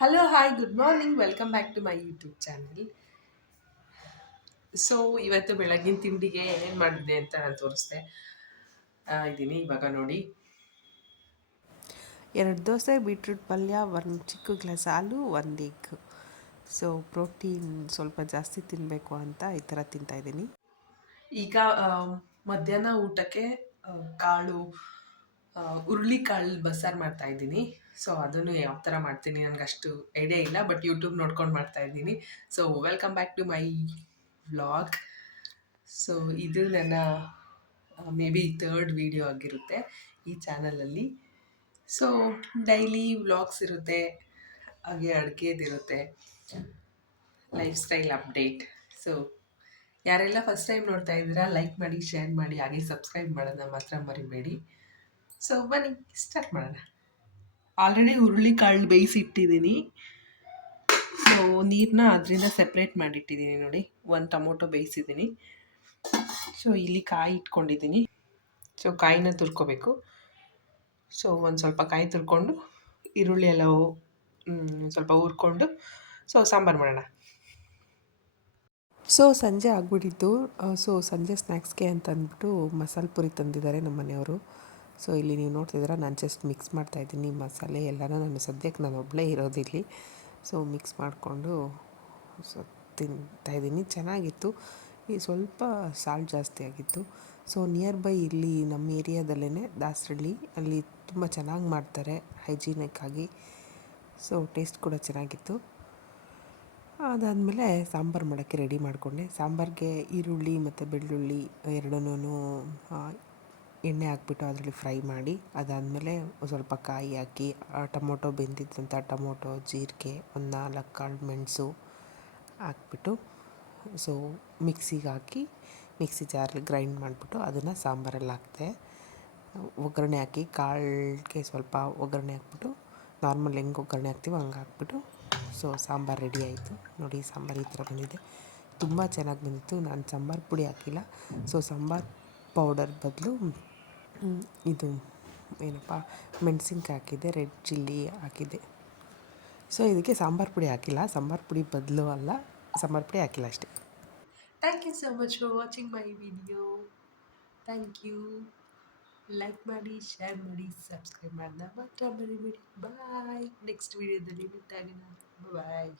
Hello hi good morning welcome back to my YouTube channel. So ಇವತ್ತು ಬೆಳಗಿನ ತಿಂಡಿಗೆ ಏನೇನು ಮಾಡಿದೆ ಅಂತ ನಾನು ತೋರಿಸ್ದೆ ಇದ್ದೀನಿ ಇವಾಗ ನೋಡಿ. 2 ದೋಸೆ, ಬೀಟ್ರೂಟ್ ಪಲ್ಯ, 1 ಚಿಕ್ಕ ಗ್ಲಾಸ್ ಹಾಲು, 1 ಎಗ್. ಸೊ ಪ್ರೋಟೀನ್ ಸ್ವಲ್ಪ ಜಾಸ್ತಿ ತಿನ್ನಬೇಕು ಅಂತ ಈ ಥರ ತಿಂತಾಯಿದ್ದೀನಿ. ಈಗ ಮಧ್ಯಾಹ್ನ ಊಟಕ್ಕೆ ಕಾಳು ಹುರುಳಿಕಾಳು ಬಸ್ಸಾರು ಮಾಡ್ತಾ ಇದ್ದೀನಿ. ಸೊ ಅದನ್ನು ಯಾವ ಥರ ಮಾಡ್ತೀನಿ ನನಗೆ ಅಷ್ಟು ಐಡಿಯಾ ಇಲ್ಲ, ಬಟ್ ಯೂಟ್ಯೂಬ್ ನೋಡ್ಕೊಂಡು ಮಾಡ್ತಾ ಇದ್ದೀನಿ. So welcome back to my vlog. So ಇದು ನನ್ನ ಮೇ ಬಿ ಥರ್ಡ್ ವಿಡಿಯೋ ಆಗಿರುತ್ತೆ ಈ ಚಾನಲಲ್ಲಿ. ಸೊ ಡೈಲಿ ವ್ಲಾಗ್ಸ್ ಇರುತ್ತೆ, ಹಾಗೆ ಅಡುಗೆದಿರುತ್ತೆ, ಲೈಫ್ ಸ್ಟೈಲ್ ಅಪ್ಡೇಟ್. ಸೊ ಯಾರೆಲ್ಲ ಫಸ್ಟ್ ಟೈಮ್ ನೋಡ್ತಾ ಇದ್ದೀರಾ ಲೈಕ್ ಮಾಡಿ, ಶೇರ್ ಮಾಡಿ, ಹಾಗೆ ಸಬ್ಸ್ಕ್ರೈಬ್ ಮಾಡೋದನ್ನ ಮಾತ್ರ ಮರಿಬೇಡಿ. ಸೊ ಬನ್ನಿ ಸ್ಟಾರ್ಟ್ ಮಾಡೋಣ. ಆಲ್ರೆಡಿ ಹುರುಳಿಕಾಳು ಬೇಯಿಸಿಟ್ಟಿದ್ದೀನಿ. ಸೊ ನೀರನ್ನ ಅದರಿಂದ ಸೆಪ್ರೇಟ್ ಮಾಡಿಟ್ಟಿದ್ದೀನಿ ನೋಡಿ. 1 ಟೊಮೊಟೊ ಬೇಯಿಸಿದ್ದೀನಿ. ಸೊ ಇಲ್ಲಿ ಕಾಯಿ ಇಟ್ಕೊಂಡಿದ್ದೀನಿ. ಸೊ ಕಾಯಿನ ತುರ್ಕೋಬೇಕು. ಸೊ ಒಂದು ಸ್ವಲ್ಪ ಕಾಯಿ ತುರ್ಕೊಂಡು ಈರುಳ್ಳಿ ಎಲ್ಲ ಸ್ವಲ್ಪ ಹುರ್ಕೊಂಡು ಸೊ ಸಾಂಬಾರು ಮಾಡೋಣ. ಸೊ ಸಂಜೆ ಆಗಿಬಿಟ್ಟಿತ್ತು. ಸೊ ಸಂಜೆ ಸ್ನ್ಯಾಕ್ಸ್ಗೆ ಅಂತ ಅಂದ್ಬಿಟ್ಟು ಮಸಾಲೆ ಪುರಿ ತಂದಿದ್ದಾರೆ ನಮ್ಮ ಮನೆಯವರು. ಸೊ ಇಲ್ಲಿ ನೀವು ನೋಡ್ತಿದ್ದೀರಾ, ನಾನು ಜಸ್ಟ್ ಮಿಕ್ಸ್ ಮಾಡ್ತಾಯಿದ್ದೀನಿ ಮಸಾಲೆ ಎಲ್ಲನೂ. ನಾನು ಸದ್ಯಕ್ಕೆ ನಾನು ಒಬ್ಬಳೇ ಇರೋದಿಲ್ಲಿ. ಸೊ ಮಿಕ್ಸ್ ಮಾಡಿಕೊಂಡು ಸೊ ತಿಂತಾಯಿದ್ದೀನಿ. ಚೆನ್ನಾಗಿತ್ತು. ಈ ಸ್ವಲ್ಪ ಸಾಲ್ಟ್ ಜಾಸ್ತಿ ಆಗಿತ್ತು. ಸೊ ನಿಯರ್ ಬೈ ಇಲ್ಲಿ ನಮ್ಮ ಏರಿಯಾದಲ್ಲೇ ದಾಸರಳ್ಳಿ, ಅಲ್ಲಿ ತುಂಬ ಚೆನ್ನಾಗಿ ಮಾಡ್ತಾರೆ ಹೈಜೀನಿಕ್ ಆಗಿ. ಸೊ ಟೇಸ್ಟ್ ಕೂಡ ಚೆನ್ನಾಗಿತ್ತು. ಅದಾದಮೇಲೆ ಸಾಂಬಾರು ಮಾಡೋಕ್ಕೆ ರೆಡಿ ಮಾಡಿಕೊಂಡೆ. ಸಾಂಬಾರಿಗೆ ಈರುಳ್ಳಿ ಮತ್ತು ಬೆಳ್ಳುಳ್ಳಿ ಎರಡನ್ನೂ ಎಣ್ಣೆ ಹಾಕ್ಬಿಟ್ಟು ಅದರಲ್ಲಿ ಫ್ರೈ ಮಾಡಿ, ಅದಾದಮೇಲೆ ಸ್ವಲ್ಪ ಕಾಯಿ ಹಾಕಿ, ಟೊಮೊಟೊ ಬೆಂದಿದ್ದಂಥ ಟೊಮೊಟೊ, ಜೀರಿಗೆ, ಒಂದು 4 ಕಾಳು ಮೆಣಸು ಹಾಕ್ಬಿಟ್ಟು ಸೊ ಮಿಕ್ಸಿಗೆ ಹಾಕಿ ಮಿಕ್ಸಿ ಜಾರಲ್ಲಿ ಗ್ರೈಂಡ್ ಮಾಡಿಬಿಟ್ಟು ಅದನ್ನು ಸಾಂಬಾರಲ್ಲಿ ಹಾಕಿದೆ. ಒಗ್ಗರಣೆ ಹಾಕಿ ಕಾಳಿಗೆ ಸ್ವಲ್ಪ ಒಗ್ಗರಣೆ ಹಾಕ್ಬಿಟ್ಟು, ನಾರ್ಮಲ್ ಹೆಂಗೆ ಒಗ್ಗರಣೆ ಹಾಕ್ತೀವೋ ಹಂಗೆ ಹಾಕ್ಬಿಟ್ಟು ಸೊ ಸಾಂಬಾರು ರೆಡಿ ಆಯಿತು ನೋಡಿ. ಸಾಂಬಾರು ಈ ಥರ ಬಂದಿದೆ, ತುಂಬ ಚೆನ್ನಾಗಿ ಬಂದಿತ್ತು. ನಾನು ಸಾಂಬಾರು ಪುಡಿ ಹಾಕಿಲ್ಲ. ಸೊ ಸಾಂಬಾರು ಪೌಡರ್ ಬದಲು ಇದು ಏನಪ್ಪ ಮೆಣಸಿನ್ಕಾಯಿ ಹಾಕಿದ್ದೆ, ರೆಡ್ ಚಿಲ್ಲಿ ಹಾಕಿದ್ದೆ. ಸೊ ಇದಕ್ಕೆ ಸಾಂಬಾರು ಪುಡಿ ಹಾಕಿಲ್ಲ, ಸಾಂಬಾರು ಪುಡಿ ಬದಲು ಅಲ್ಲ, ಸಾಂಬಾರು ಪುಡಿ ಹಾಕಿಲ್ಲ ಅಷ್ಟೇ. Thank you so much for watching my video. Thank you. Like ಮಾಡಿ, ಶೇರ್ ಮಾಡಿ, ಸಬ್ಸ್ಕ್ರೈಬ್ ಮಾಡೋದನ್ನ ಮಾತ್ರ ಮರಿಬೇಡಿ. ಬಾಯ್. ನೆಕ್ಸ್ಟ್ ವಿಡಿಯೋದಲ್ಲಿ ಭೇಟಿಯಾಗೋಣ. ಬಾಯ್.